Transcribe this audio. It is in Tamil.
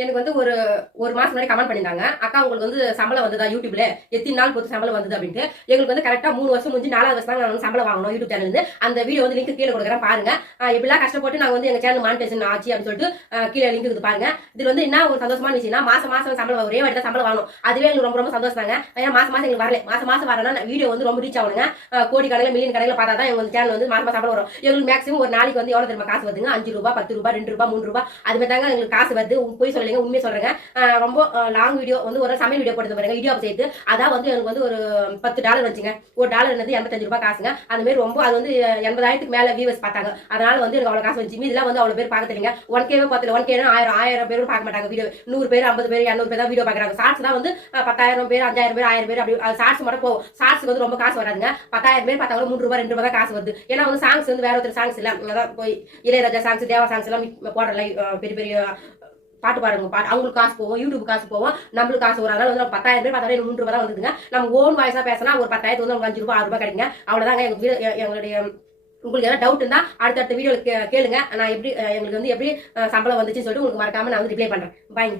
எனக்கு வந்து ஒரு ஒரு மாசம் முன்னாடி கமெண்ட் பண்ணியிருந்தாங்க. அக்கா உங்களுக்கு வந்து சம்பளம் வந்ததா யூடியூப்ல? எத்தனை நாள் பொறுத்து சம்பளம் வந்தது அப்படின்ட்டு. எங்களுக்கு வந்து கரெக்டா மூணு வருஷம் முடிஞ்சு நாலாவது வருஷம் தான் நான் வந்து சம்பளம் வாங்கணும் யூடியூப் சேனல் இருந்து அந்த வீடியோ வந்து லிங்க் கீழே கொடுக்குறேன் பாருங்க. எப்படிலாம் கஷ்டப்பட்டு நாங்க வந்து எங்க சேனல் மானிட்டேஷன் ஆச்சு அப்படின்னு சொல்லிட்டு கீழே லிங்க் இருக்குது பாருங்க. இதுல வந்து என்ன ஒரு சந்தோஷமான விஷயம்னா மாசம் மாசம் சம்பளம் ஒரே வாட்டி தான் சம்பளம் வாங்கணும். அதுவே எங்களுக்கு ரொம்ப ரொம்ப சந்தோஷம் தாங்க ஏன்னா மாசம் மாசம் எங்களுக்கு வரல. மாசம் மாசம் வரனா வீடியோ வந்து ரொம்ப ரீச் ஆகணுங்க. கோடி கடையில் மில்லியன் கடையில் பார்த்தா தான் எங்க சேனல் வந்து மாசம் சம்பளம் வரும். எங்களுக்கு மேக்ஸிமம் ஒரு நாளைக்கு வந்து எவ்வளவு தெரியுமா? காசு வருதுங்க? அஞ்சு ரூபாய் பத்து ரூபாய் ரெண்டு ரூபாய் மூணு ரூபாய் அது மாதிரி தாங்க எங்களுக்கு காசு வருது. போய் போய் சொல்லுங்க உண்மையை சொல்றேங்க. ரொம்ப லாங் வீடியோ வந்து ஒரு சமையல் வீடியோ போட்டு பாருங்க வீடியோ சேர்த்து. அதான் வந்து எனக்கு வந்து ஒரு பத்து டாலர் வச்சுங்க ஒரு டாலர் வந்து எண்பத்தஞ்சு ரூபாய் காசுங்க. அந்த மாதிரி ரொம்ப அது வந்து எண்பதாயிரத்துக்கு மேல வியூவர்ஸ் பார்த்தாங்க. அதனால வந்து எனக்கு அவ்வளவு காசு வச்சு இதெல்லாம் வந்து அவ்வளவு பேர் பார்க்க தெரியுங்க ஒன் கேவே பார்த்துல ஒன் கேனா ஆயிரம் ஆயிரம் பேரும் பார்க்க மாட்டாங்க வீடியோ நூறு பேர் ஐம்பது பேர் இரநூறு பேர் தான் வீடியோ பார்க்குறாங்க. ஷார்ட்ஸ் தான் வந்து பத்தாயிரம் பேர் அஞ்சாயிரம் பேர் ஆயிரம் பேர் அப்படி ஷார்ட்ஸ் மட்டும் போகும். ஷார்ட்ஸ்க்கு வந்து ரொம்ப காசு வராதுங்க. பத்தாயிரம் பேர் பார்த்தா கூட மூணு ரூபாய் ரெண்டு ரூபாய் தான் காசு வருது. ஏன்னா வந்து சாங்ஸ் வந்து வேற ஒருத்தர் சாங்ஸ் இல்ல. போய் இளையராஜா சாங்ஸ் தேவா சாங்ஸ் எல்லாம் போடுறல பெரிய பெரிய பாட்டு பாருங்க பாட்டு அவங்களுக்கு காசு போவோம் யூடியூப் காசு போவோம் நம்மளுக்கு காசு ஒரு அதனால வந்து பத்தாயிரம் பேர் பத்தாயிரம் மூன்று ரூபாய் தான் வந்துதுங்க. நம்ம ஓன் வாய்ஸா பேசினா ஒரு பத்தாயிரத்து வந்து அஞ்சு ரூபாய் ஆறு ரூபாய் கிடைக்குங்க. அவ்வளவுதாங்க. எங்க எங்களுடைய உங்களுக்கு ஏதாவது டவுட் இருந்தா அடுத்தடுத்த வீடியோல கேளுங்க. நான் எப்படி எங்களுக்கு வந்து எப்படி சம்பளம் வந்துச்சுன்னு சொல்லிட்டு உங்களுக்கு மறக்காம நான் வந்து ரிப்ளை பண்றேன். பாய்ங்க